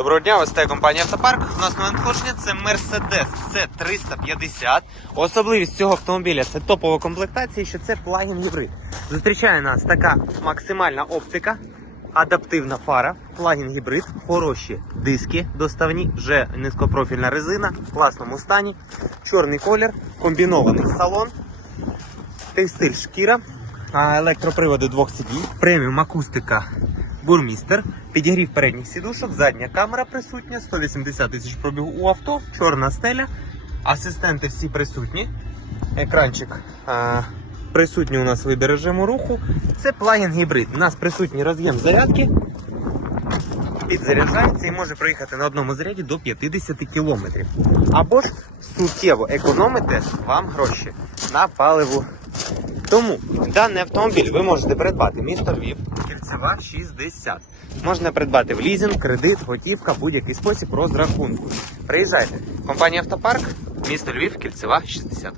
Доброго дня, ось це компанія Автопарк. У нас нове надходження це Mercedes C350. Особливість цього автомобіля це топова комплектація, що це плагін гібрид. Зустрічає нас така максимальна оптика, адаптивна фара, плагін гібрид, хороші диски доставні, вже низькопрофільна резина в класному стані, чорний колір, комбінований салон, текстиль шкіра, електроприводи двох сидінь, преміум акустика бурмістер, підігрів передніх сідушок, задня камера присутня, 180 тисяч пробігу у авто, чорна стеля, асистенти всі присутні, екранчик а, присутній у нас вибір режиму руху. Це плагін гібрид. У нас присутній роз'єм зарядки. Підзаряджається і може проїхати на одному заряді до 50 км. Або ж суттєво економити вам гроші на паливу тому даний автомобіль ви можете придбати місто Львів, кільцева 60. Можна придбати в лізинг, кредит, готівка, будь-який спосіб розрахунку. Приїжджайте. Компанія Автопарк, місто Львів, кільцева 60.